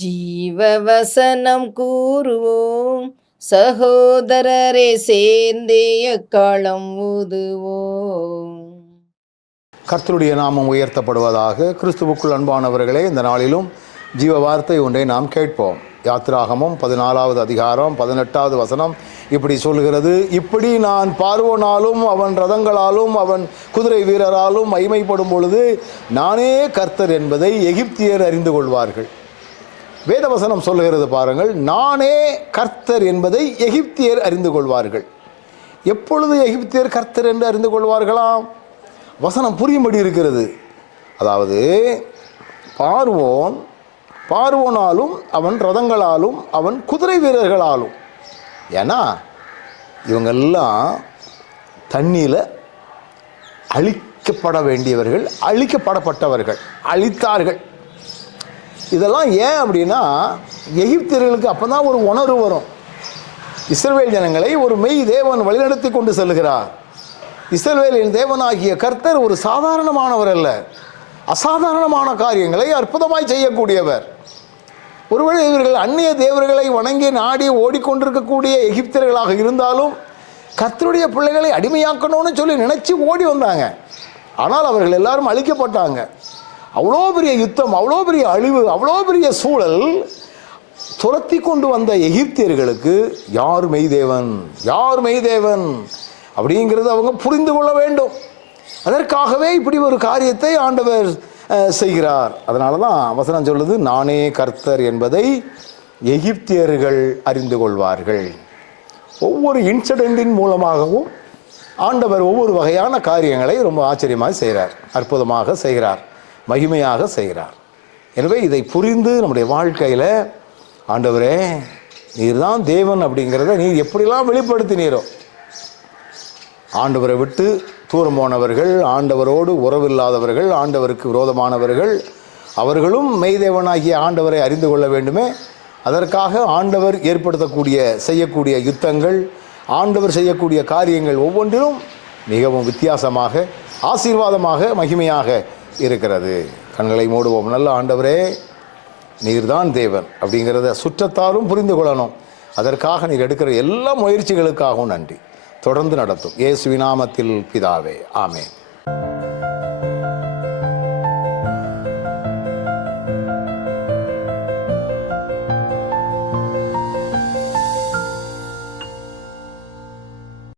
ஜீவவசனம் கூறுவோம், சகோதரரே சேர்ந்தே எக்காலம் ஊதுவோம். கர்த்தருடைய நாமம் உயர்த்தப்படுவதாக. கிறிஸ்துவுக்குள் அன்பானவர்களே, இந்த நாளிலும் ஜீவ வார்த்தை ஒன்றை நாம் கேட்போம். யாத்திராகமம் 14வது அதிகாரம் 18வது வசனம் இப்படி சொல்கிறது: இப்படி நான் பார்வோனாலும் அவன் ரதங்களாலும் அவன் குதிரை வீரராலும் மகிமைப்படும் பொழுது நானே கர்த்தர் என்பதை எகிப்தியர் அறிந்து கொள்வார்கள். வேதவசனம் சொல்லுகிறது பாருங்கள், நானே கர்த்தர் என்பதை எகிப்தியர் அறிந்து கொள்வார்கள். எப்பொழுது எகிப்தியர் கர்த்தர் என்று அறிந்து கொள்வார்களாம்? வசனம் புரியும்படி இருக்கிறது. அதாவது பார்வோனாலும் அவன் ரதங்களாலும் அவன் குதிரை வீரர்களாலும். ஏன்னா இவங்கெல்லாம் தண்ணியில் அழிக்கப்பட வேண்டியவர்கள், அழிக்கப்படப்பட்டவர்கள், அழித்தார்கள். இதெல்லாம் ஏன் அப்படின்னா, எகிப்தியர்களுக்கு அப்போ தான் ஒரு உணர்வு வரும். இஸ்ரவேல் ஜனங்களை ஒரு மெய் தேவன் வழிநடத்தி கொண்டு செல்கிறார். இஸ்ரவேலின் தேவனாகிய கர்த்தர் ஒரு சாதாரணமானவர் அல்ல, அசாதாரணமான காரியங்களை அற்புதமாய் செய்யக்கூடியவர். ஒருவேளை இவர்கள் அந்நிய தேவர்களை வணங்கி நாடி ஓடிக்கொண்டிருக்கக்கூடிய எகிப்தியர்களாக இருந்தாலும் கர்த்தருடைய பிள்ளைகளை அடிமையாக்கணும்னு சொல்லி நினைச்சு ஓடி வந்தாங்க. ஆனால் அவர்கள் எல்லாரும் அழிக்கப்பட்டாங்க. அவ்வளோ பெரிய யுத்தம், அவ்வளோ பெரிய அழிவு, அவ்வளோ பெரிய சூழல். துரத்தி கொண்டு வந்த எகிப்தியர்களுக்கு யார் மெய்தேவன், யார் மெய்தேவன் அப்படிங்கிறது அவங்க புரிந்து கொள்ள வேண்டும். அதற்காகவே இப்படி ஒரு காரியத்தை ஆண்டவர் செய்கிறார். அதனால தான் வசனம் சொல்லுது, நானே கர்த்தர் என்பதை எகிப்தியர்கள் அறிந்து கொள்வார்கள். ஒவ்வொரு இன்சிடென்டின் மூலமாகவும் ஆண்டவர் ஒவ்வொரு வகையான காரியங்களை ரொம்ப ஆச்சரியமாக செய்கிறார், அற்புதமாக செய்கிறார், மகிமையாக செய்கிறார். எனவே இதை புரிந்து நம்முடைய வாழ்க்கையில், ஆண்டவரே நீர் தான் தேவன் அப்படிங்கிறத நீர் எப்படிலாம் வெளிப்படுத்தினீரோ, ஆண்டவரை விட்டு தூரம் போனவர்கள், ஆண்டவரோடு உறவில்லாதவர்கள், ஆண்டவருக்கு விரோதமானவர்கள், அவர்களும் மெய்தேவனாகிய ஆண்டவரை அறிந்து கொள்ள வேண்டுமே. அதற்காக ஆண்டவர் ஏற்படுத்தக்கூடிய செய்யக்கூடிய யுத்தங்கள், ஆண்டவர் செய்யக்கூடிய காரியங்கள் ஒவ்வொன்றிலும் மிகவும் வித்தியாசமாக, ஆசீர்வாதமாக, மகிமையாக இருக்கிறது. கண்களை மூடுவோம். நல்ல ஆண்டவரே நீர்தான் தேவன் அப்படிங்கிறத சுற்றத்தாரும் புரிந்து கொள்ளணும். அதற்காக நீர் எடுக்கிற எல்லா முயற்சிகளுக்காகவும் நன்றி. தொடர்ந்து நடத்தும். இயேசுவின் நாமத்தில் பிதாவே, ஆமென்.